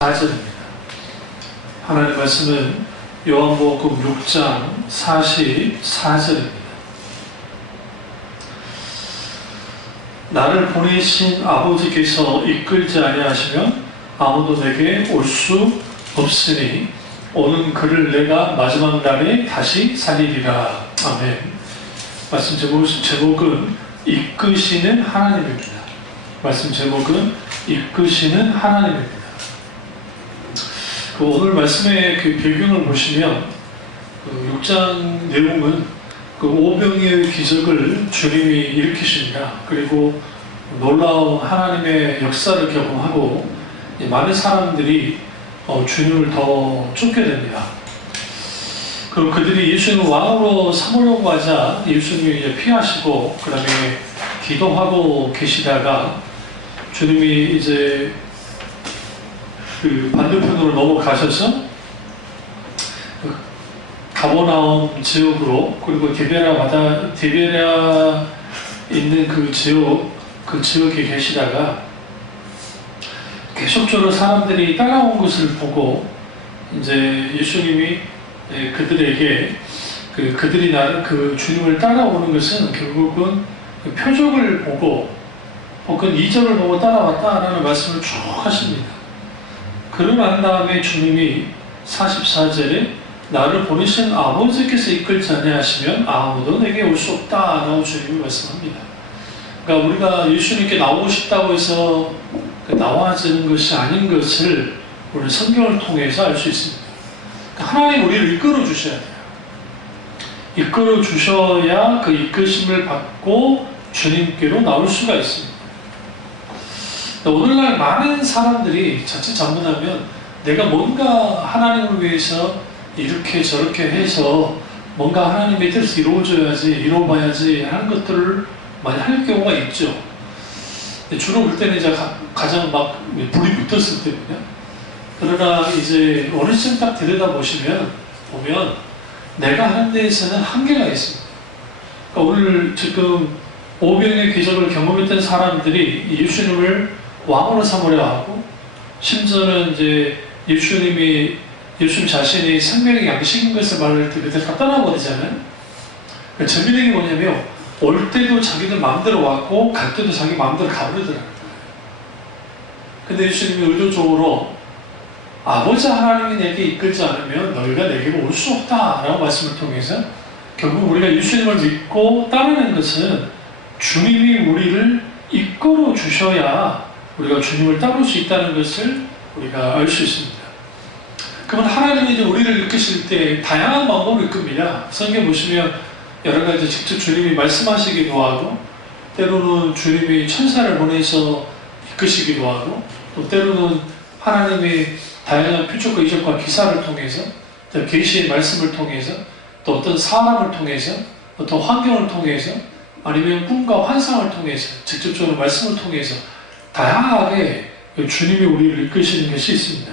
4절입니다. 하나님의 말씀은 요한복음 6장 44절입니다. 나를 보내신 아버지께서 이끌지 아니하시면 아무도 내게 올 수 없으니 오는 그를 내가 마지막 날에 다시 살리리라. 아멘. 말씀 제목은 이끄시는 하나님입니다. 말씀 제목은 이끄시는 하나님입니다. 오늘 말씀의 그 배경을 보시면 6장 내용은 오병이의 기적을 주님이 일으키십니다. 그리고 놀라운 하나님의 역사를 경험하고 많은 사람들이 주님을 더 쫓게 됩니다. 그리고 그들이 예수님을 왕으로 삼으려고 하자 예수님이 이제 피하시고 그 다음에 기도하고 계시다가 주님이 이제 그 반대편으로 넘어가셔서 가버나움 지역으로, 그리고 디베랴 있는 그 지역에 계시다가 계속적으로 사람들이 따라온 것을 보고 이제 예수님이 그들에게 그들이 그 주님을 따라오는 것은 결국은 그 표적을 보고 혹은 이적을 보고 따라왔다라는 말씀을 쭉 하십니다. 그러고 난 다음에 주님이 44절에 나를 보내신 아버지께서 이끌지 아니하시면 아무도 내게 올 수 없다 라고 주님이 말씀합니다. 그러니까 우리가 예수님께 나오고 싶다고 해서 나와지는 것이 아닌 것을 우리 성경을 통해서 알 수 있습니다. 그러니까 하나님 우리를 이끌어 주셔야 돼요. 이끌어 주셔야 그 이끄심을 받고 주님께로 나올 수가 있습니다. 오늘날 많은 사람들이 자칫 잘못하면 내가 뭔가 하나님을 위해서 이렇게 저렇게 해서 뭔가 하나님의 뜻을 이루어봐야지 하는 것들을 많이 할 경우가 있죠. 주로 볼 때는 이제 가장 막 불이 붙었을 때입니다. 그러나 이제 어느 시점 딱 들여다보면 내가 하는 데에서는 한계가 있습니다. 그러니까 오늘 지금 오병의 기적을 경험했던 사람들이 예수님을 왕으로 삼으려 하고, 심지어는 이제 예수님 자신이 생명의 양식인 것을 말할 때 그때 다 떠나버리잖아요. 그러니까 재미있는 게 뭐냐면 올 때도 자기들 마음대로 왔고 갈 때도 자기 마음대로 가버리더라고요. 근데 예수님이 의도적으로 아버지 하나님이 내게 이끌지 않으면 너희가 내게로 올 수 없다 라고 말씀을 통해서 결국 우리가 예수님을 믿고 따르는 것은 주님이 우리를 이끌어 주셔야 우리가 주님을 따를 수 있다는 것을 우리가 알 수 있습니다. 그러면 하나님이 이제 우리를 이끄실 때 다양한 방법으로 이끕니다. 성경 보시면 여러 가지 직접 주님이 말씀하시기도 하고, 때로는 주님이 천사를 보내서 이끄시기도 하고, 또 때로는 하나님이 다양한 표적과 이적과 기사를 통해서, 또 계시의 말씀을 통해서, 또 어떤 사람을 통해서, 어떤 환경을 통해서, 아니면 꿈과 환상을 통해서, 직접적으로 말씀을 통해서 다양하게 주님이 우리를 이끄시는 것이 있습니다.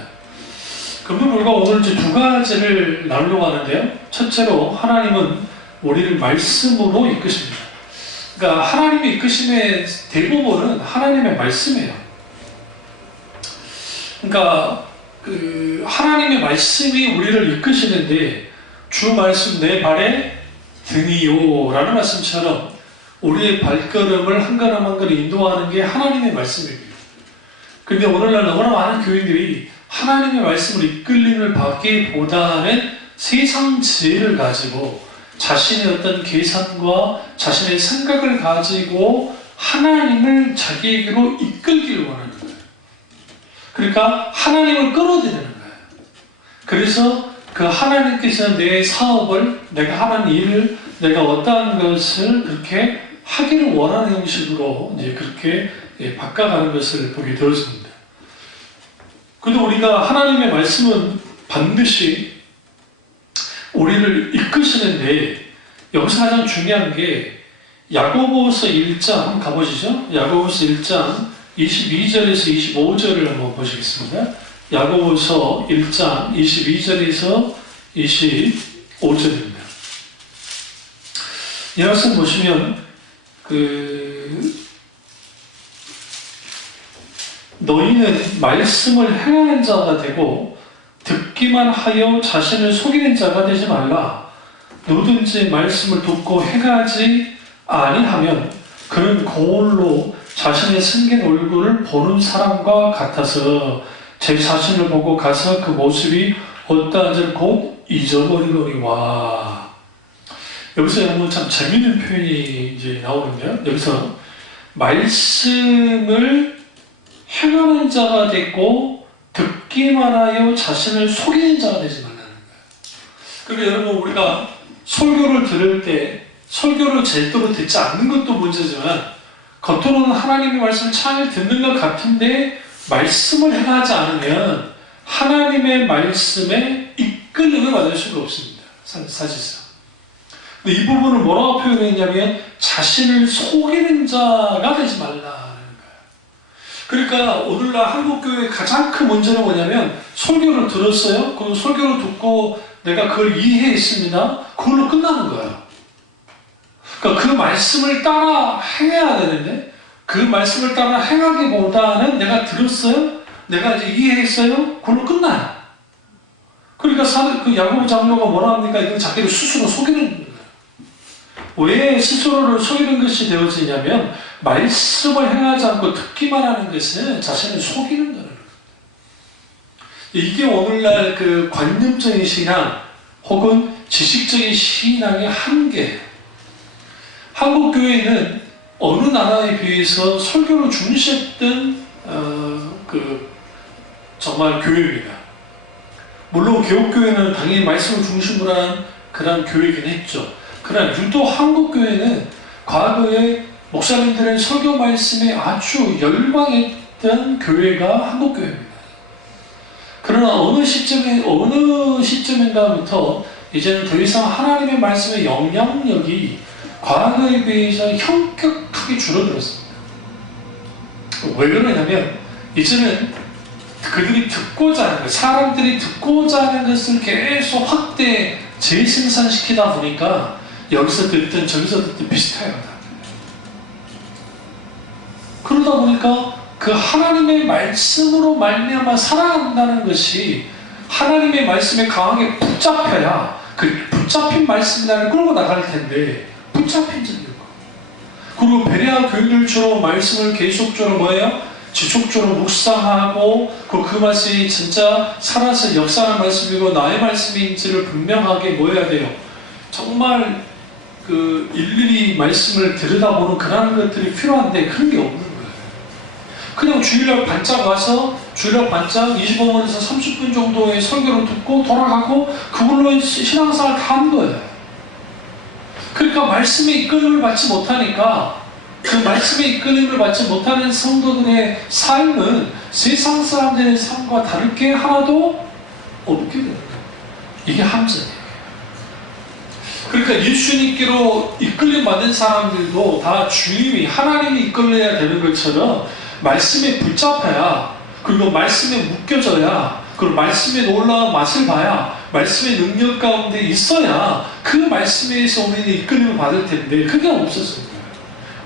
그럼에도 불구하고 오늘 이제 두 가지를 나누려고 하는데요. 첫째로 하나님은 우리를 말씀으로 이끄십니다. 그러니까 하나님의 이끄심의 대부분은 하나님의 말씀이에요. 그러니까 하나님의 말씀이 우리를 이끄시는데, 주 말씀 내 발에 등이요 라는 말씀처럼 우리의 발걸음을 한 걸음 한 걸음 인도하는 게 하나님의 말씀입니다. 그런데 오늘날 너무나 많은 교인들이 하나님의 말씀을 이끌림을 받기보다는 세상 지혜를 가지고 자신의 어떤 계산과 자신의 생각을 가지고 하나님을 자기에게로 이끌기를 원하는 거예요. 그러니까 하나님을 끌어들이는 거예요. 그래서 그 하나님께서 내 사업을, 내가 하는 일을, 내가 어떠한 것을 그렇게 하기를 원하는 형식으로 이제 그렇게 바꿔가는 것을 보게 되었습니다. 그런데 우리가 하나님의 말씀은 반드시 우리를 이끄시는데, 여기서 가장 중요한 게 야고보서 1장 한번 가보시죠. 야고보서 1장 22절에서 25절을 한번 보시겠습니다. 야고보서 1장 22절에서 25절입니다. 이 말씀 보시면 너희는 말씀을 행하는 자가 되고 듣기만 하여 자신을 속이는 자가 되지 말라. 누구든지 말씀을 듣고 행하지 아니하면 그는 거울로 자신의 생긴 얼굴을 보는 사람과 같아서 제 자신을 보고 가서 그 모습이 어떠한지를 곧 잊어버리거니와. 여기서 여러분 참 재미있는 표현이 이제 나오는데요. 여기서 말씀을 행하는 자가 됐고 듣기만 하여 자신을 속이는 자가 되지 말라는 거예요. 그러니까 여러분 우리가 설교를 들을 때 설교를 제대로 듣지 않는 것도 문제지만 겉으로는 하나님의 말씀을 잘 듣는 것 같은데 말씀을 행하지 않으면 하나님의 말씀에 이끌림을 받을 수가 없습니다. 사실상. 근데 이 부분을 뭐라고 표현했냐면 자신을 속이는 자가 되지 말라는 거예요. 그러니까 오늘날 한국교회의 가장 큰 문제는 뭐냐면 설교를 들었어요. 그리고 설교를 듣고 내가 그걸 이해했습니다. 그걸로 끝나는 거예요. 그러니까 그 말씀을 따라 행해야 되는데 그 말씀을 따라 행하기보다는 내가 들었어요? 내가 이제 이해했어요? 그걸로 끝나요. 그러니까 그 야고보 장로가 뭐라 합니까? 이건 자기를 스스로 속이는 거예요. 왜 스스로를 속이는 것이 되어지냐면 말씀을 행하지 않고 듣기만 하는 것은 자신을 속이는 거예요. 이게 오늘날 그 관념적인 신앙 혹은 지식적인 신앙의 한계예요. 한국 교회는 어느 나라에 비해서 설교를 중시했던 정말 교회입니다. 물론 개혁교회는 당연히 말씀을 중심으로 한 그런 교회이긴 했죠. 그러나 유독 한국 교회는 과거에 목사님들의 설교 말씀에 아주 열광했던 교회가 한국 교회입니다. 그러나 어느 시점인가부터 이제는 더 이상 하나님의 말씀의 영향력이 과거에 비해서 현격하게 줄어들었습니다. 왜 그러냐면 이제는 그들이 듣고자 하는 것, 사람들이 듣고자 하는 것을 계속 확대 재생산시키다 보니까 여기서 듣든 저기서 듣든 비슷해요. 그러다 보니까 그 하나님의 말씀으로 말미암아 살아간다는 것이 하나님의 말씀에 강하게 붙잡혀야 그 붙잡힌 말씀이 나를 끌고 나갈 텐데 붙잡힌 적이 없고, 그리고 베레아 교인들처럼 말씀을 계속적으로 뭐예요? 지속적으로 묵상하고 그 말씀이 진짜 살아서 역사하는 말씀이고 나의 말씀인지를 분명하게 뭐 해야 돼요? 정말 그 일일이 말씀을 들여다보는 그런 것들이 필요한데 그런 게 없는 거예요. 그냥 주일날 반짝 와서 주일날 반짝 25분에서 30분 정도의 설교를 듣고 돌아가고 그걸로 신앙생활 다 한 거예요. 그러니까 말씀에 이끌림을 받지 못하니까 그 말씀에 이끌림을 받지 못하는 성도들의 삶은 세상 사람들의 삶과 다를 게 하나도 없게 되는 거예요. 이게 함정이에요. 그러니까 예수님께로 이끌림 받은 사람들도 다 주님이 하나님이 이끌려야 되는 것처럼 말씀에 붙잡혀야, 그리고 말씀에 묶여져야, 그리고 말씀의 놀라운 맛을 봐야, 말씀의 능력 가운데 있어야 그 말씀에서 우리는 이끌림을 받을 텐데 그게 없었습니다.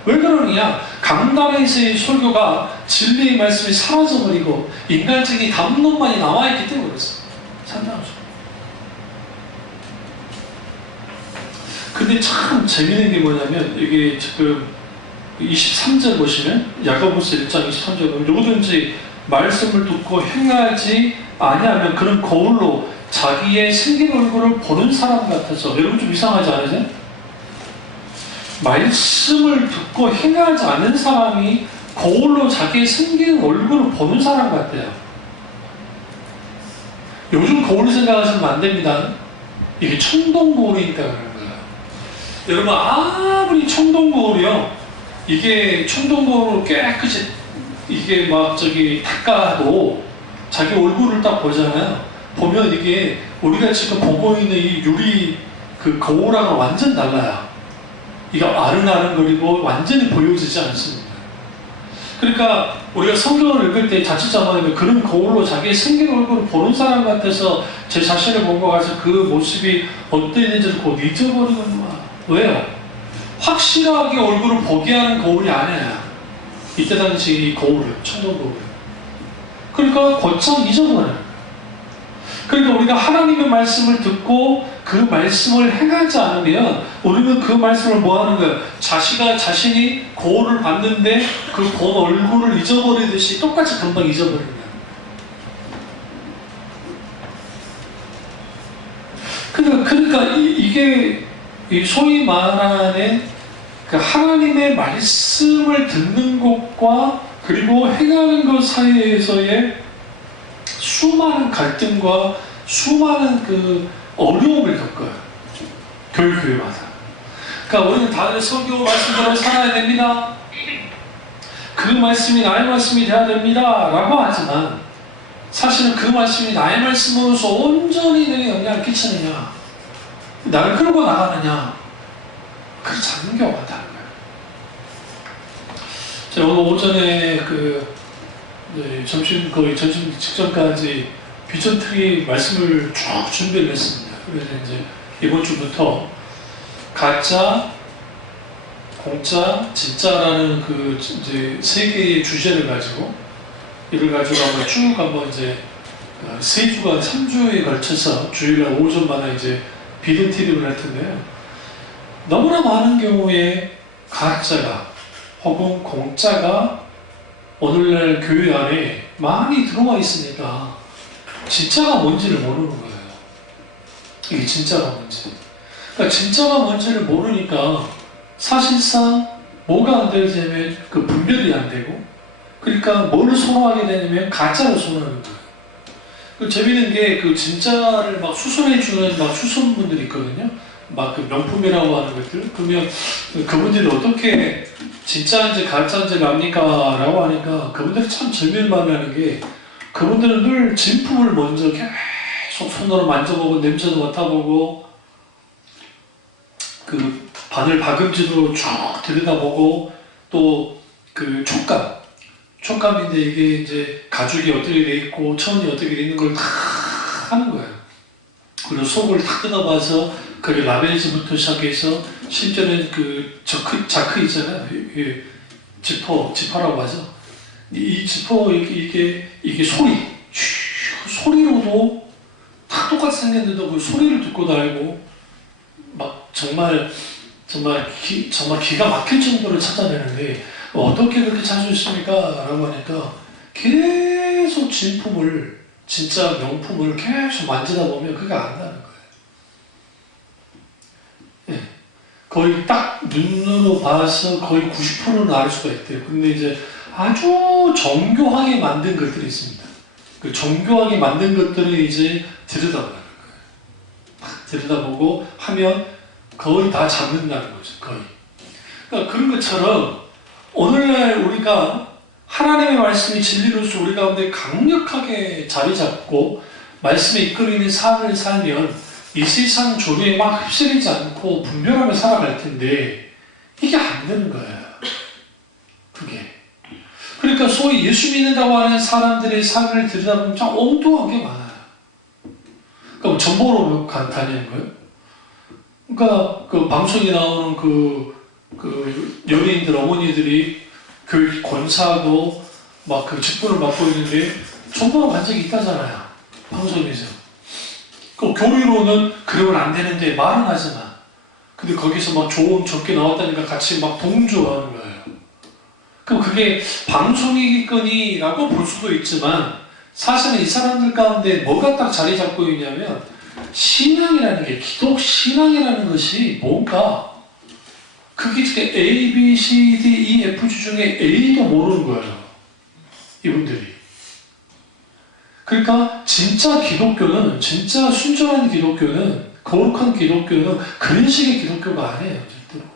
왜 그러느냐? 강단에서의 설교가 진리의 말씀이 사라져버리고 인간적인 담론만이 남아있기 때문에 그렇습니다. 산다는 소리. 근데 참 재미있는 게 뭐냐면 이게 지금 23절 보시면 야고보서 1장 23절 누구든지 말씀을 듣고 행하지 아니하면 그는 거울로 자기의 생긴 얼굴을 보는 사람 같아서. 여러분 좀 이상하지 않으세요? 말씀을 듣고 행하지 않는 사람이 거울로 자기의 생긴 얼굴을 보는 사람 같아요. 요즘 거울 생각하시면 안 됩니다. 이게 청동 거울이니까 그런 거예요. 여러분 아무리 청동 거울이요, 이게 청동 거울을 깨끗이 이게 막 닦아도 자기 얼굴을 딱 보잖아요. 보면 이게 우리가 지금 보고 있는 이 유리 그 거울하고 완전 달라요. 이게 아른아른거리고 완전히 보여지지 않습니다. 그러니까 우리가 성경을 읽을 때 자칫 잘못하면 그런 거울로 자기의 생긴 얼굴을 보는 사람 같아서 제 자신을 보고 가서 그 모습이 어땠는지를 곧 잊어버리는구나. 왜요? 확실하게 얼굴을 보게 하는 거울이 아니에요. 이때 당시 이 거울을, 청동 거울. 그러니까 곧장 잊어버려요. 그러니까 우리가 하나님의 말씀을 듣고 그 말씀을 행하지 않으면 우리는 그 말씀을 뭐 하는 거예요? 자신이 고를 봤는데 그 본 얼굴을 잊어버리듯이 똑같이 금방 잊어버리는 거예요. 그러니까 이게 소위 말하는 그 하나님의 말씀을 듣는 것과 그리고 행하는 것 사이에서의 수많은 갈등과 수많은 그 어려움을 겪어요. 교회마다. 그러니까 우리는 다들 성경 말씀대로 살아야 됩니다. 그 말씀이 나의 말씀이 돼야 됩니다. 라고 하지만 사실은 그 말씀이 나의 말씀으로서 온전히 내게 영향을 끼치느냐, 나를 끌고 나가느냐, 그렇지 않는 경우가 많다는 거예요. 제가 오늘 오전에 점심 직전까지 비전 트리 말씀을 쭉 준비를 했습니다. 그래서 이제 이번 주부터 가짜, 공짜, 진짜라는 그 이제 세 개의 주제를 가지고 이걸 가지고 한번 이제 3주간 3주에 걸쳐서 주일날 오전마다 이제 비전 트리를 할 텐데요. 너무나 많은 경우에 가짜가 혹은 공짜가 오늘날 교회 안에 많이 들어와 있으니까 진짜가 뭔지를 모르는 거예요. 이게 진짜가 뭔지. 그러니까 진짜가 뭔지를 모르니까 사실상 뭐가 안 되냐면 그 분별이 안 되고, 그러니까 뭘 선호하게 되냐면 가짜를 선호하는 거예요. 그 재밌는 게 그 진짜를 막 수선해주는 막 수선분들이 있거든요. 막 그 명품이라고 하는 것들. 그러면 그분들이 어떻게 진짜인지 가짜인지를 압니까? 라고 하니까 그분들이 참 절밀만이 하는 게, 그분들은 늘 진품을 먼저 계속 손으로 만져보고 냄새도 맡아보고 그 바늘 박음질로 쭉 들여다보고 또 그 촉감인데 이게 이제 가죽이 어떻게 돼 있고 천이 어떻게 돼 있는 걸 다 하는 거예요. 그리고 속을 다 뜯어봐서 그 라벨지부터 시작해서 심지어는 그 자크 있잖아요. 지퍼라고 하죠. 이 지퍼 이게 소리로도 다 똑같이 생겼는데도 그 소리를 듣고도 알고 막 정말 기가 막힐 정도로 찾아내는데 어떻게 그렇게 찾으십니까? 라고 하니까 계속 진품을, 진짜 명품을 계속 만지다 보면 그게 안다는 거예요. 예. 거의 딱 눈으로 봐서 거의 90%는 알 수가 있대요. 근데 이제 아주 정교하게 만든 것들이 있습니다. 그 정교하게 만든 것들을 이제 들여다보는 거예요. 딱 들여다보고 하면 거의 다 잡는다는 거죠. 거의. 그러니까 그런 것처럼 오늘날 우리가 하나님의 말씀이 진리로서 우리 가운데 강력하게 자리 잡고 말씀에 이끌리는 삶을 살면 이 세상 조류에 막 휩쓸리지 않고 분별하며 살아갈 텐데 이게 안 되는 거예요. 그게. 그러니까 소위 예수 믿는다고 하는 사람들의 삶을 들여다보면 참 엉뚱한 게 많아요. 그러니까 정보로 다니는 거예요. 그러니까 그 방송에 나오는 그 연예인들 어머니들이 교육 권사하고 막 그 직분을 맡고 있는데 정보로 간 적이 있다잖아요. 방송에서. 그 교리로는 그러면 안 되는데 말은 하지만, 근데 거기서 막 조언 적게 나왔다니까 같이 막 동조하는 거예요. 그럼 그게 방송이겠거니라고 볼 수도 있지만 사실은 이 사람들 가운데 뭐가 딱 자리 잡고 있냐면 신앙이라는 게, 기독 신앙이라는 것이 뭔가, 그게 A, B, C, D, E, F, G 중에 A도 모르는 거예요. 이분들이. 그러니까 진짜 기독교는, 진짜 순전한 기독교는, 거룩한 기독교는 그런 식의 기독교가 아니에요. 절대로.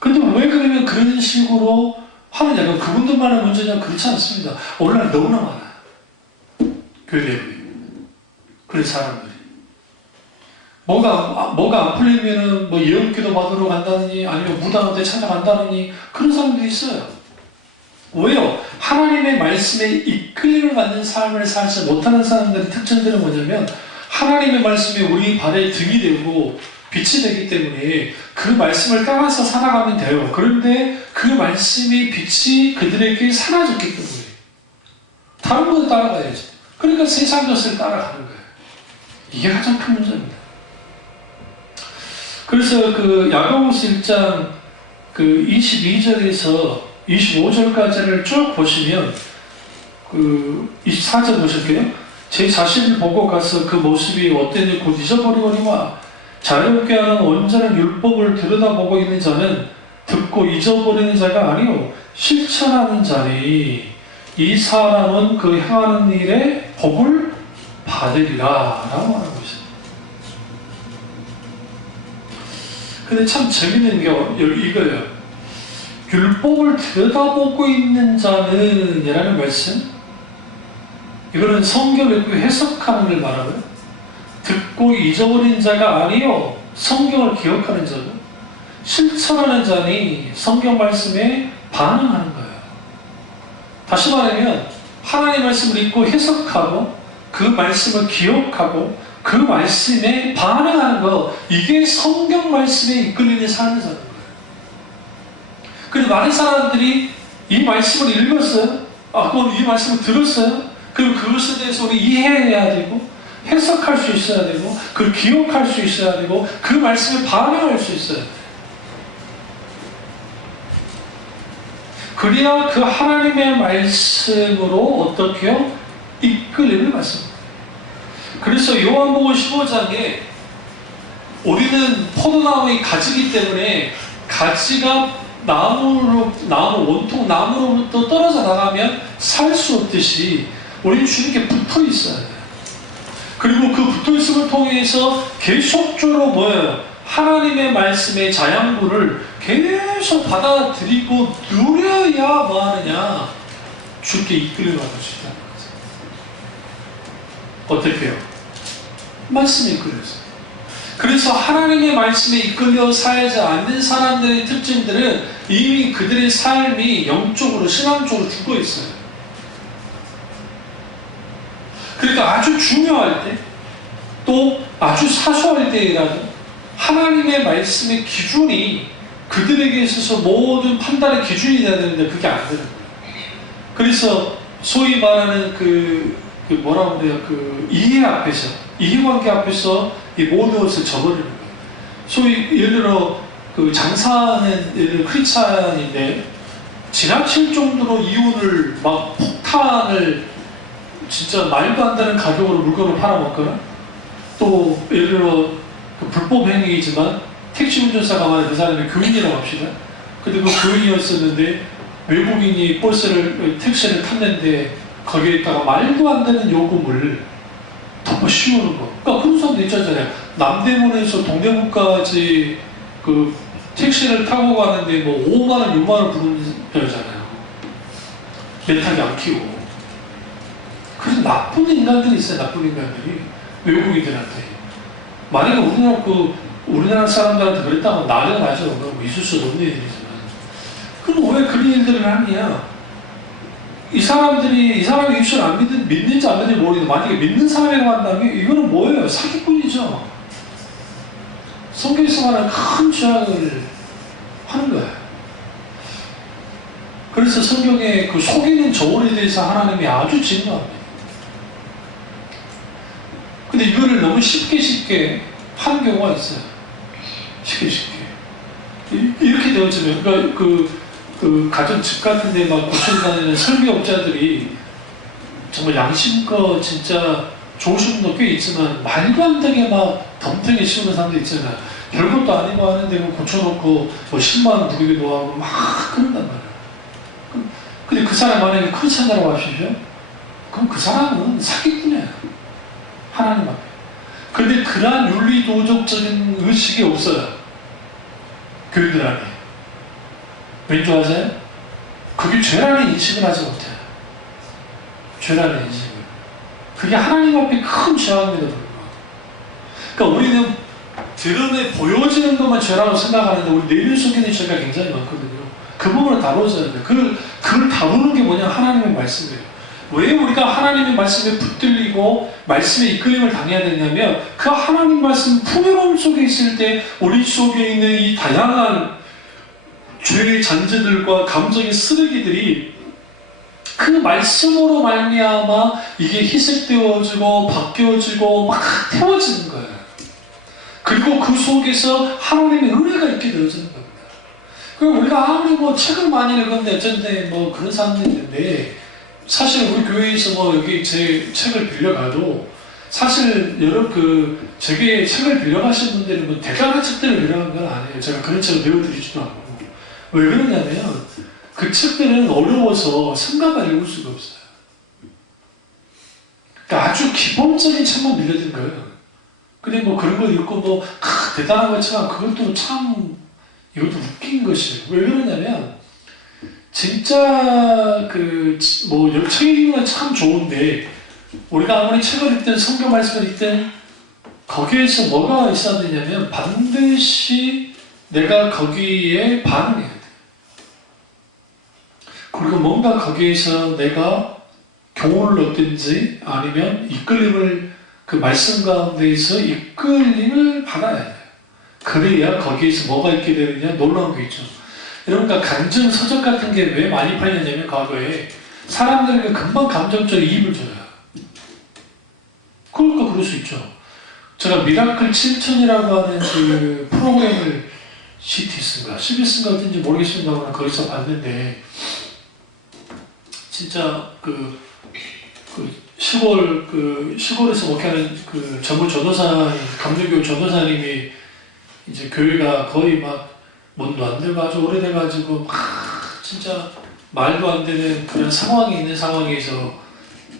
그런데 왜 그러면 그런 식으로 하느냐? 그분들만의 문제냐? 그렇지 않습니다. 오늘날 너무나 많아요. 교회 내부에. 그런 사람들이. 뭐가 안 풀리면은 뭐 예언기도 받으러 간다느니 아니면 무당한테 찾아간다느니 그런 사람들이 있어요. 왜요? 하나님의 말씀에 이끌림을 받는 삶을 살지 못하는 사람들의 특징들은 뭐냐면 하나님의 말씀이 우리 발에 등이 되고 빛이 되기 때문에 그 말씀을 따라서 살아가면 돼요. 그런데 그 말씀이 빛이 그들에게 사라졌기 때문에 다른 것도 따라가야지. 그러니까 세상 것을 따라가는 거예요. 이게 가장 큰 문제입니다. 그래서 그 야고보서 1장 그 22절에서 25절까지를 쭉 보시면 그 24절 보실게요. 제 자신을 보고 가서 그 모습이 어땠는지 곧 잊어버리거니와 자유롭게 하는 온전한 율법을 들여다보고 있는 자는 듣고 잊어버리는 자가 아니요 실천하는 자니 이 사람은 그 행하는 일에 복을 받으리라 라고 말하고 있습니다. 근데 참 재밌는 게 이거예요. 율법을 들여다보고 있는 자는 이라는 말씀, 이거는 성경을 읽고 해석하는 걸 말하고요. 듣고 잊어버린 자가 아니요 성경을 기억하는 자고 실천하는 자니 성경 말씀에 반응하는 거예요. 다시 말하면 하나님의 말씀을 읽고 해석하고 그 말씀을 기억하고 그 말씀에 반응하는 거, 이게 성경 말씀에 이끌리는 삶을 사는 거예요. 그런데 많은 사람들이 이 말씀을 읽었어요. 그건 이 말씀을 들었어요. 그리고 그것에 대해서 우리 이해해야 되고 해석할 수 있어야 되고 그걸 기억할 수 있어야 되고 그 말씀에 반응할 수 있어야 돼요. 그래야 그 하나님의 말씀으로 어떻게요? 이끌림을 받습니다. 그래서 요한복음 15장에 우리는 포도나무의 가지이기 때문에 가지가 원통 나무로부터 떨어져 나가면 살 수 없듯이 우리는 주님께 붙어 있어야 돼요. 그리고 그 붙어 있음을 통해서 계속적으로 뭐예요? 하나님의 말씀의 자양분을 계속 받아들이고 누려야 뭐하느냐? 주께 이끌려 나갈 수 있다는 거죠. 어떻게 해요? 말씀에 이끌려서. 그래서 하나님의 말씀에 이끌려 살지 않는 사람들의 특징들은 이미 그들의 삶이 영적으로 신앙적으로 죽어 있어요. 그러니까 아주 중요할 때, 또 아주 사소할 때라도 하나님의 말씀의 기준이 그들에게 있어서 모든 판단의 기준이 돼야 되는데 그게 안 되는 거예요. 그래서 소위 말하는 뭐라고 그래요? 이해 앞에서, 이해관계 앞에서 이 모든 것을 저버리는 거예요. 소위 예를 들어 장사하는 예를 들어 크리스찬인데 지나칠 정도로 이윤을 막 폭탄을 진짜 말도 안 되는 가격으로 물건을 팔아먹거나, 또 예를 들어 불법 행위이지만 택시 운전사가 만약 그 사람이 교인이라고 합시다. 근데 그 교인이었었는데 외국인이 택시를 탔는데 거기에다가 말도 안 되는 요금을 덮어 씌우는 거. 그러니까 그런 사람도 있잖아요. 남대문에서 동대문까지 택시를 타고 가는데 5만원, 6만원 부르는 거잖아요. 내 탓이 안 키고. 그래서 나쁜 인간들이 있어요. 나쁜 인간들이 외국인들한테. 만약에 우리나라 사람들한테 그랬다면 난리가 나죠. 있을 수 없는 일이지만. 그럼 왜 그런 일들을 하느냐? 이 사람이 예수를 안 믿는지 안 믿는지 모르겠는데 만약에 믿는 사람이라고 한다면 이거는 뭐예요? 사기꾼이죠. 성경에서 말하는 큰 죄악을 하는 거예요. 그래서 성경에 속이는 저울에 대해서 하나님이 아주 진노합니다. 근데 이거를 너무 쉽게 하는 경우가 있어요. 쉽게. 이렇게 되어지면, 그러니까 가정 집 같은 데 막 고쳐 다니는 설비업자들이 정말 양심껏 진짜 좋으신 분도 꽤 있지만 말도 안 되게 막 덤탱이 씌우는 사람도 있잖아요. 별것도 아니고 하는데 고쳐놓고 10만원 부리기도 하고 막 그런단 말이에요. 근데 그 사람 만약에 크리스찬이라고 하시죠? 그럼 그 사람은 사기꾼이에요. 하나님 앞에. 그런데 그러한 윤리도덕적인 의식이 없어요. 교인들 안에. 왠지 아세요? 그게 죄라는 인식을 하지 못해요. 죄라는 인식을. 그게 하나님 앞에 큰 죄악임에도 불구하고. 그러니까 우리는 드러내 보여지는 것만 죄라고 생각하는데 우리 내면 속에 있는 죄가 굉장히 많거든요. 그 부분을 다뤄줘야 돼요. 그걸 다루는 게 뭐냐? 하나님의 말씀이에요. 왜 우리가 하나님의 말씀에 붙들리고 말씀의 이끌림을 당해야 되냐면 그 하나님 말씀 풍요로움 속에 있을 때 우리 속에 있는 이 다양한 죄의 잔재들과 감정의 쓰레기들이 그 말씀으로 말미암아 이게 희석되어지고 바뀌어지고 막 태워지는 거예요. 그리고 그 속에서 하나님의 은혜가 있게 되어지는 겁니다. 그럼 우리가 아무리 뭐 책을 많이 읽었는데 어쩐데 뭐 그런 사람들이 있는데, 사실 우리 교회에서 뭐 여기 제 책을 빌려가도 사실 여러분 제게 책을 빌려가신 분들은 뭐 대단한 책들을 빌려간 건 아니에요. 제가 그런 책을 배워드리지도 않고. 왜 그러냐면 그 책들은 어려워서 생각을 읽을 수가 없어요. 그러니까 아주 기본적인 책만 빌려준 거예요. 근데 뭐 그런 거 읽고 뭐 대단한 거지만 그것도 참 이것도 웃긴 것이에요. 왜 그러냐면 진짜 뭐 책 읽는 건 참 좋은데 우리가 아무리 책을 읽든 성경 말씀을 읽든 거기에서 뭐가 있어야 되냐면 반드시 내가 거기에 반응해야 돼. 그리고 뭔가 거기에서 내가 교훈을 얻든지 아니면 이끌림을 그 말씀 가운데에서 이끌림을 받아야 돼요. 그래야 거기에서 뭐가 있게 되느냐 놀라운 게 있죠. 그러니까 감정 서적 같은 게 왜 많이 팔렸냐면 과거에 사람들에게 금방 감정적인 이입을 줘요. 그러니까 그럴 수 있죠. 제가 미라클 7000이라고 하는 그 프로그램을 CBS인가 어딘지 모르겠습니다만 거기서 봤는데 진짜 시골에서 목회하는 전문 전도사님, 감정교육 전도사님이 이제 교회가 거의 막 문도 안 되고 아주 오래돼가지고 막 진짜 말도 안 되는 그런 상황이 있는 상황에서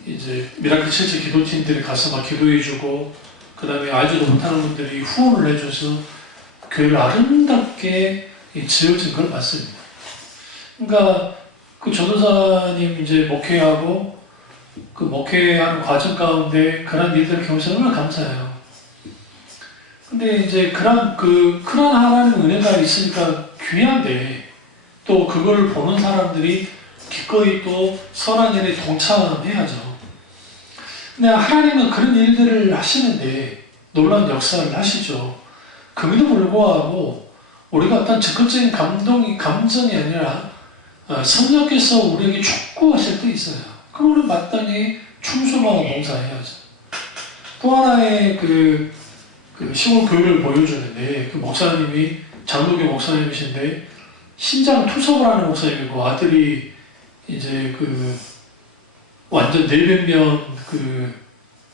이제 미라클 실제 기도팀들이 가서 막 기도해주고 그 다음에 알지도 못하는 분들이 후원을 해줘서 교회를 아름답게 지어진 걸 봤습니다. 그러니까 그 전도사님 이제 목회하고 그 목회하는 과정 가운데 그런 일들을 경험해서 얼마나 감사해요. 근데 이제 그런 하나님 은혜가 있으니까 귀한데 또 그걸 보는 사람들이 기꺼이 또 선한 일에 동참해야죠. 근데 하나님은 그런 일들을 하시는데 놀라운 역사를 하시죠. 그럼에도 불구하고 우리가 어떤 적극적인 감정이 아니라 성령께서 우리에게 촉구하실 때 있어요. 그럼 우리는 마땅히 충성하고 봉사해야죠. 또 하나의 시골 교회를 보여주는데 그 목사님이 장로교 목사님이신데 신장 투석을 하는 목사님이고 아들이 이제 완전 뇌변명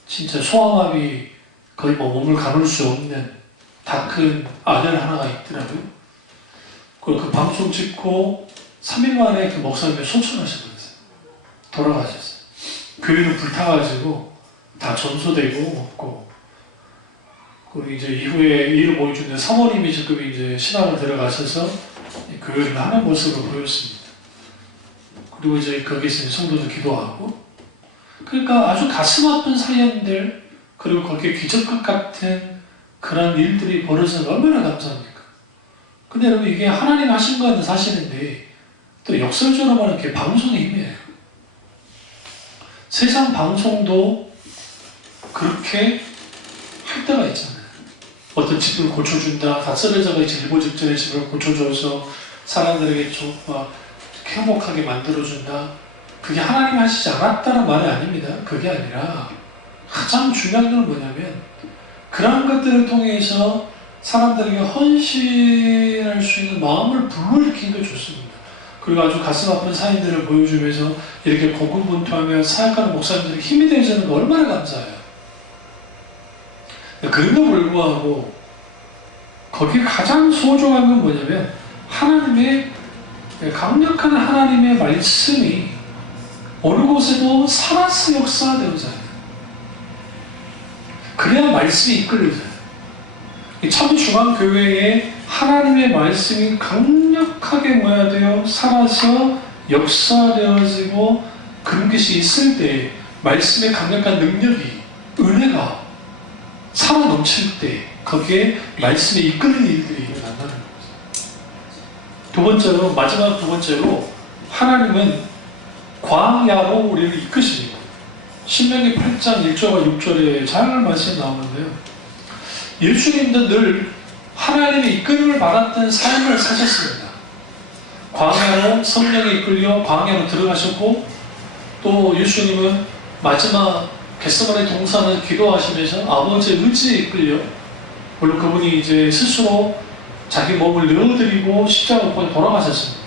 진짜 소아마비 거의 뭐 몸을 가눌 수 없는 다 큰 아들 하나가 있더라고요. 그 방송 찍고 3일 만에 그 목사님이 소천하셨어요. 돌아가셨어요. 교회는 불타가지고 다 전소되고 없고. 그리고 이제 이후에 일을 보여주는데 사모님이 지금 이제 신앙을 들어가셔서 교회를 하는 모습을 보였습니다. 그리고 이제 거기서 성도들 기도하고. 그러니까 아주 가슴 아픈 사연들, 그리고 거기에 기적것 같은 그런 일들이 벌어져서 얼마나 감사합니까? 근데 여러분 이게 하나님 하신 건 사실인데 또 역설적으로 말하면 그게 방송의 힘이에요. 세상 방송도 그렇게 할 때가 있잖아요. 어떤 집을 고쳐준다, 다 쓰러져가 일보 직전에 집을 고쳐줘서 사람들에게 좀 행복하게 만들어준다. 그게 하나님이 하시지 않았다는 말이 아닙니다. 그게 아니라 가장 중요한 건 뭐냐면 그런 것들을 통해서 사람들에게 헌신할 수 있는 마음을 불러일으키는 게 좋습니다. 그리고 아주 가슴 아픈 사인들을 보여주면서 이렇게 고군분투하며 사역하는 목사님들이 힘이 되어지는 거 얼마나 감사해요. 그럼에도 불구하고 거기에 가장 소중한 건 뭐냐면 하나님의 강력한 하나님의 말씀이 어느 곳에도 살아서 역사되어져야 돼요. 그래야 말씀이 이끌려져요. 참중앙교회에 하나님의 말씀이 강력하게 되어 살아서 역사되어지고 그런 것이 있을 때 말씀의 강력한 능력이, 은혜가 살아 넘칠 때 거기에 말씀이 이끄는 일들이 일어난다는 거죠. 마지막 두 번째로 하나님은 광야로 우리를 이끄십니다. 신명기 8장 1절과 6절에 잘 말씀이 나오는데요. 예수님도 늘 하나님의 이끌림을 받았던 삶을 사셨습니다. 광야로 성령에 이끌려 광야로 들어가셨고 또 예수님은 마지막 겟세마네 동산을 기도하시면서 아버지의 의지에 이끌려, 물론 그분이 이제 스스로 자기 몸을 내어드리고 십자가 못 돌아가셨습니다.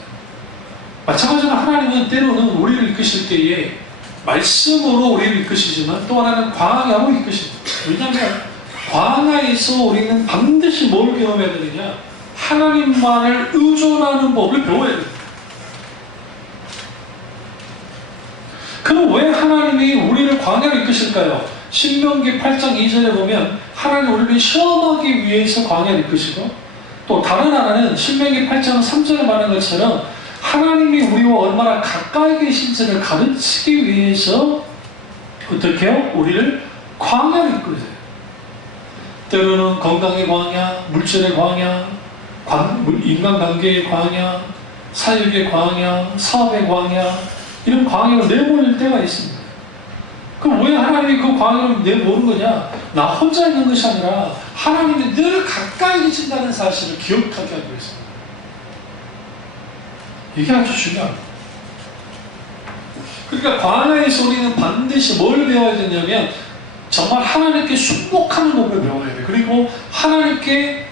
마찬가지로 하나님은 때로는 우리를 이끄실 때에 말씀으로 우리를 이끄시지만 또 하나는 광야로 이끄십니다. 왜냐하면 광야에서 우리는 반드시 뭘 경험해야 되느냐? 하나님만을 의존하는 법을 배워야 됩니다. 그럼 왜 하나님이 우리를 광야로 이끄실까요? 신명기 8장 2절에 보면 하나님 우리를 시험하기 위해서 광야로 이끄시고, 또 다른 하나는 신명기 8장 3절에 말한 것처럼 하나님이 우리와 얼마나 가까이 계신지를 가르치기 위해서 어떻게 해요? 우리를 광야로 이끌어요. 때로는 건강의 광야, 물질의 광야, 인간관계의 광야, 사역의 광야, 사업의 광야, 이런 광야로 내몰릴 때가 있습니다. 그럼 왜 하나님이 그 광야를 내모는 거냐? 나 혼자 있는 것이 아니라 하나님이 늘 가까이 계신다는 사실을 기억하게 하기 위해서입니다. 이게 아주 중요합니다. 그러니까 광야에서 우리는 반드시 뭘 배워야 되냐면 정말 하나님께 순복하는 법을 배워야 돼요. 그리고 하나님께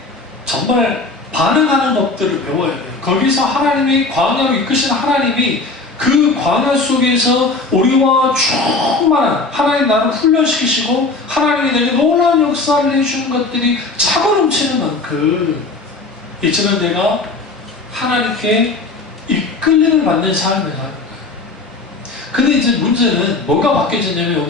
정말 반응하는 법들을 배워야 돼요. 거기서 하나님이 광야로 이끄시는 하나님이 그 광야 속에서 우리와 충만한 하나님 나를 훈련시키시고 하나님이 내게 놀라운 역사를 해주는 것들이 차고 넘치는 만큼 이제는 내가 하나님께 이끌림을 받는 삶을 하는 거예요. 근데 이제 문제는 뭐가 바뀌어졌냐면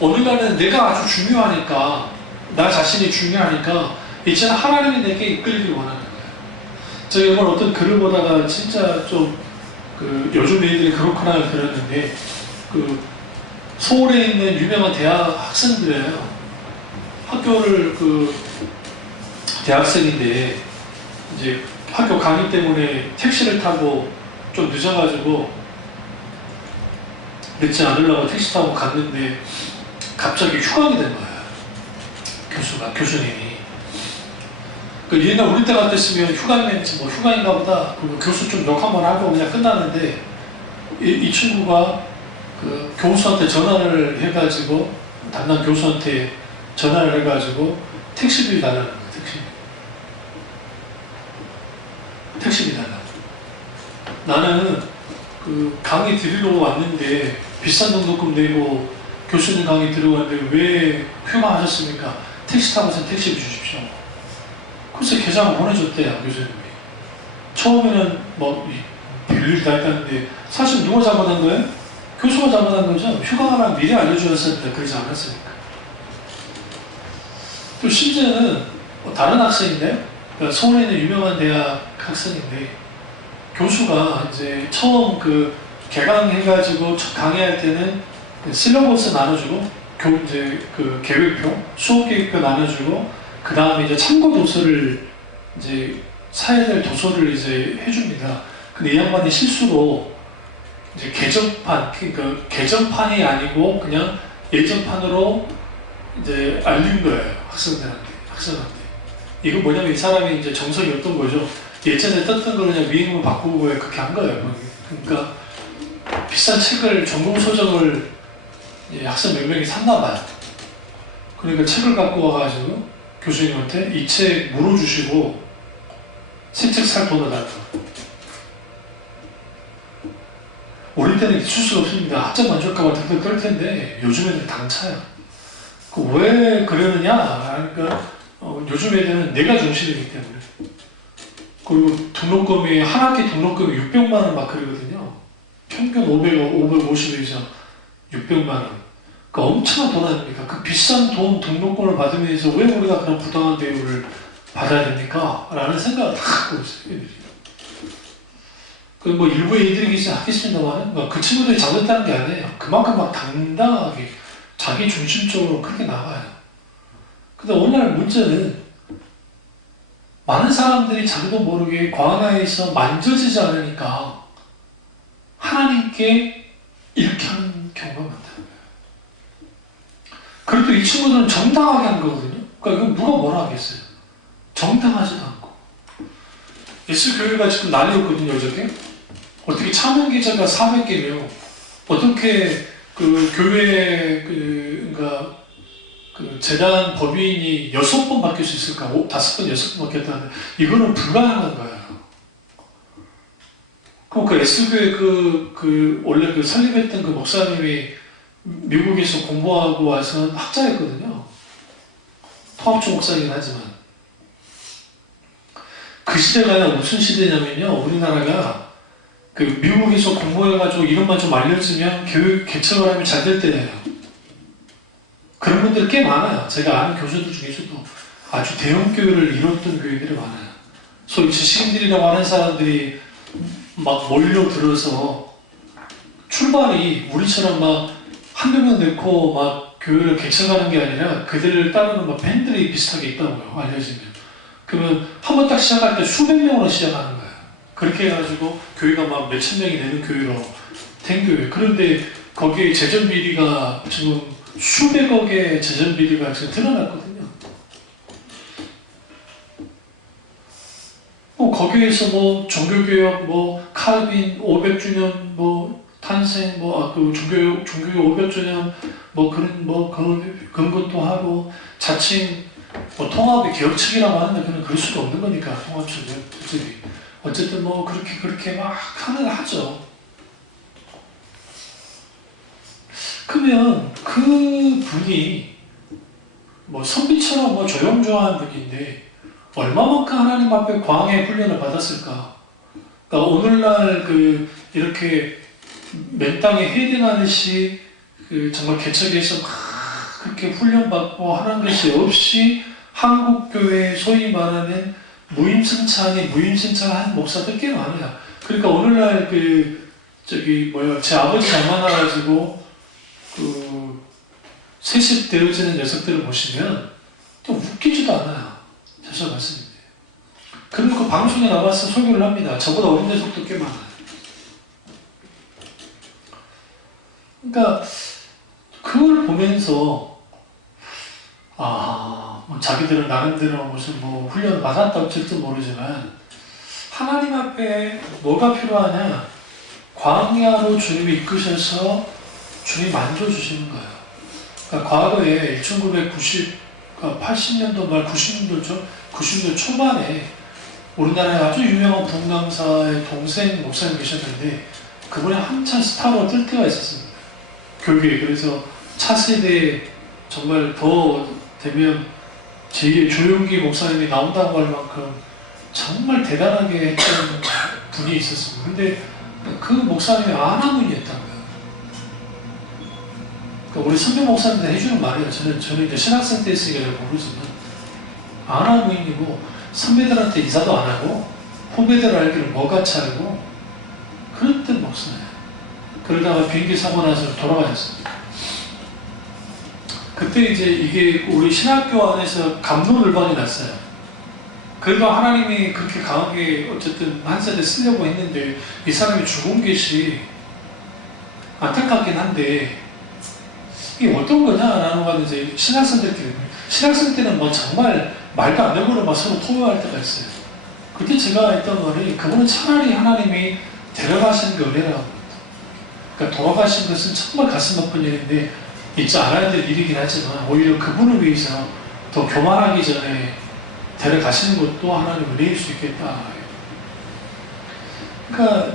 오늘날에는 내가 아주 중요하니까, 나 자신이 중요하니까 이제는 하나님이 내게 이끌리길 원하는 거예요. 제가 이번 어떤 글을 보다가 진짜 좀 요즘 애들이 그렇구나 그랬는데, 서울에 있는 유명한 대학 학생들이에요. 학교를 대학생인데 이제 학교 강의 때문에 택시를 타고 좀 늦어가지고 늦지 않으려고 택시 타고 갔는데 갑자기 휴강이 된 거예요. 교수님이. 옛날 우리 때 같았으면 휴강이면 뭐 휴강인가 보다, 그리고 교수 좀 욕 한번 하고 그냥 끝나는데 이 친구가 교수한테 전화를 해가지고, 담당 교수한테 전화를 해가지고 택시비 달라는 거예요. 택시비 달라고. 나는 강의 들으러 왔는데 비싼 등록금 내고 교수님 강의 들어갔는데 왜 휴강하셨습니까? 택시 타고서 택시비 주십시오. 그래서 계좌를 보내줬대요, 교수님이. 처음에는 뭐 별일 다 했다는데 사실 누가 잘못한 거예요? 교수가 잘못한 거죠. 휴강하라고 미리 알려주었습니다. 그러지 않았으니까. 또 심지어는 다른 학생인데, 그러니까 서울에 있는 유명한 대학 학생인데, 교수가 이제 처음 개강해가지고 강의할 때는 실러버스 나눠주고, 이제 계획표, 수업 계획표 나눠주고, 그 다음에 이제 참고 도서를 이제 사야 될 도서를 이제 해줍니다. 근데 이 양반이 실수로 이제 그러니까 개정판이 아니고 그냥 예전판으로 이제 알린 거예요. 학생한테. 이거 뭐냐면 이 사람이 이제 정석이 없던 거죠. 예전에 떴던 걸 그냥 위임을 바꾸고 그렇게 한 거예요. 그러니까 비싼 책을, 전공 소정을 학생 몇 명이 샀나 봐요. 그러니까 책을 갖고 와가지고 교수님한테 이 책 물어주시고 새 책 살 돈을 달라고. 우리 때는 있을 수가 없습니다. 학점 만족가가 등등 떨 텐데 요즘 애들 당차요. 왜 그러느냐? 그러니까 요즘 애들은 내가 중심이기 때문에. 그리고 등록금이 한 학기 등록금이 600만 원 막 그러거든요. 평균 550 이상 600만 원. 그러니까 엄청난 돈 아닙니까? 그 비싼 돈 등록금을 받으면서 왜 우리가 그런 부당한 대우를 받아야 됩니까? 라는 생각을 다 갖고 있어요, 애들이. 뭐 일부 애들이긴 하겠습니다만, 그 친구들이 잘못했다는 게 아니에요. 그만큼 막 당당하게 자기 중심적으로 그렇게 나가요. 근데 오늘날 문제는 많은 사람들이 자기도 모르게 광야에서 만져지지 않으니까 하나님께 이렇게 하는 경우가 많다. 그래도 이 친구들은 정당하게 한 거거든요. 그러니까 이건 누가 뭐라 하겠어요. 정당하지도 않고. 예수교회가 지금 난리였거든요, 어저께. 어떻게 차명 기자가 400개며 어떻게 그 교회 그러니까 그 재단 법인이 6번 바뀔 수 있을까? 5번, 6번 바뀌었다는데 이거는 불가능한 거예요. 그럼 그 S교회 원래 그 설립했던 그 목사님이 미국에서 공부하고 와서 학자였거든요. 통합주 목사이긴 하지만. 그 시대가 무슨 시대냐면요. 우리나라가 그 미국에서 공부해가지고 이것만 좀 알려주면 교육 개척을 하면 잘 될 때예요. 그런 분들 꽤 많아요. 제가 아는 교수들 중에서도 아주 대형 교회를 이뤘던 교회들이 많아요. 소위 지식인들이라고 하는 사람들이 막 몰려들어서 출발이 우리처럼 막 한두 명 넣고 막 교회를 개척하는 게 아니라 그들을 따르는 막 밴들이 비슷하게 있다고요. 알려지면. 그러면 한 번 딱 시작할 때 수백 명으로 시작하는 거예요. 그렇게 해가지고 교회가 막 몇천 명이 되는 교회로 된 교회. 그런데 거기에 재정 비리가 지금 수백억의 재정 비리가 지금 드러났거든요. 거기에서 뭐 종교개혁, 뭐 칼빈 500주년 뭐 탄생, 그 종교개혁 500주년 뭐 그런 것도 하고 자칭 뭐 통합의 개혁측이라고 하는데 그럴 수도 없는 거니까 통합측이 어쨌든 뭐 그렇게 막 하죠. 그러면 그 분이 뭐 선비처럼 뭐 조용조용한 분인데 얼마만큼 하나님 앞에 광야의 훈련을 받았을까? 그러니까 오늘날 이렇게 맨 땅에 헤딩하듯이 정말 개척에서 막 그렇게 훈련받고 하는 것이 없이 한국교회 소위 말하는 무임승차한 목사들 꽤 많아요. 그러니까 오늘날 제 아버지 잘 만나가지고 세습되어지는 녀석들을 보시면 또 웃기지도 않아요. 사실 말씀인데. 그리고 그 방송에 나와서 설교를 합니다. 저보다 어린 녀석도 꽤 많아요. 그러니까 그걸 보면서 뭐 자기들은 나름대로 무슨 뭐 훈련을 받았다 어쩔지 모르지만 하나님 앞에 뭐가 필요하냐? 광야로 주님이 이끄셔서 주님이 만져주시는 거예요. 그러니까 과거에 80년도 말 90년도 초반에 우리나라에 아주 유명한 분강사의 동생 목사님 계셨는데 그분이 한참 스타로 뜰 때가 있었습니다. 교계에. 그래서 차세대에 정말 더 되면 제2의 조용기 목사님이 나온다고 할 만큼 정말 대단하게 했던 분이 있었습니다. 근데 그 목사님이 아나무인이었다고요. 그러니까 우리 선배 목사님들 해주는 말이에요. 저는 이제 신학생 때 있으니까 잘 모르지만 아나무인이고 선배들한테 인사도 안 하고 후배들 알기를 뭐같이 알고 그랬던 목사예요. 그러다가 비행기 사고 나서 돌아가셨습니다. 그때 이제 이게 우리 신학교 안에서 감론을박이 났어요. 그러다 하나님이 그렇게 강하게 어쨌든 한 세대 쓰려고 했는데 이 사람이 죽은 것이 안타깝긴 한데 이게 어떤 거냐라는 건 이제 신학생 때는 뭐 정말 말도 안 되고 막 서로 토요할 때가 있어요. 그때 제가 했던 말이 그분은 차라리 하나님이 데려가신 게 은혜라고. 그러니까 돌아가신 것은 정말 가슴 아픈 일인데 잊지 않아야 될 일이긴 하지만 오히려 그분을 위해서 더 교만하기 전에 데려가시는 것도 하나님 은혜일 수 있겠다. 그러니까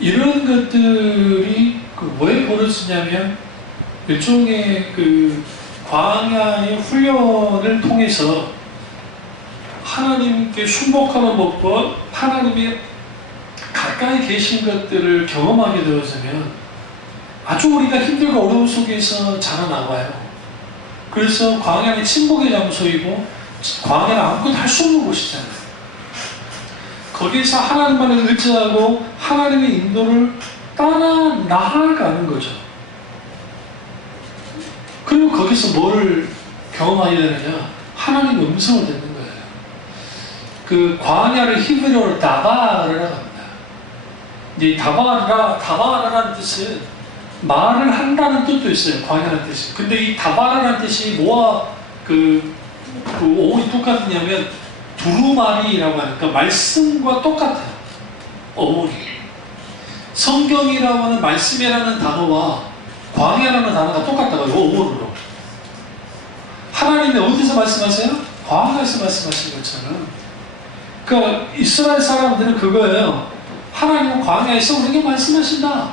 이런 것들이 왜 벌어지냐면 일종의 광야의 훈련을 통해서 하나님께 순복하는 법과 하나님이 가까이 계신 것들을 경험하게 되어지면 아주 우리가 힘들고 어려움 속에서 자라나와요. 그래서 광야는 침묵의 장소이고 광야는 아무것도 할 수 없는 곳이잖아요. 거기에서 하나님만을 의지하고 하나님의 인도를 따라 나아가는 거죠. 그리고 거기서 뭐를 경험하게 되느냐? 하나님의 음성을 듣는 거예요. 그 광야를 히브리어로 다바르라고 합니다. 이 다바르라는 뜻은 말을 한다는 뜻도 있어요. 광야라는 뜻이. 근데 이 다바르라는 뜻이 뭐와 어원이 똑같으냐면 두루마리라고 하니까 말씀과 똑같아요. 어원이. 성경이라고 하는 말씀이라는 단어와 광야라는 단어가 똑같다고요. 어원으로. 하나님이 어디서 말씀하세요? 광야에서 말씀하신 것처럼. 그러니까 이스라엘 사람들은 그거예요. 하나님은 광야에서 우리에게 말씀하신다.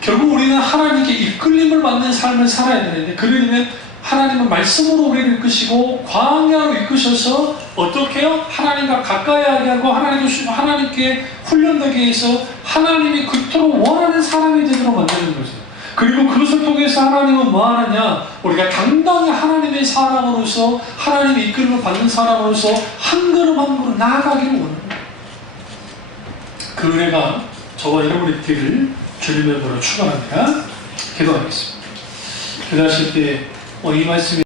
결국 우리는 하나님께 이끌림을 받는 삶을 살아야 되는데, 그러려면 하나님은 말씀으로 우리를 이끄시고 광야로 이끄셔서 어떻게 해요? 하나님과 가까이 하게 하고 하나님께 훈련되게 해서 하나님이 그토록 원하는 사람이 되도록 만드는 거죠. 그리고 그것을 통해서 하나님은 뭐 하느냐? 우리가 당당히 하나님의 사람으로서, 하나님의 이끌림을 받는 사람으로서 한 걸음 한 걸음 나아가기를 원합니다. 그 은혜가 저와 여러분의 있기를 주님의 이름으로 축원합니다. 기도하겠습니다. 기도하실 때 이 말씀이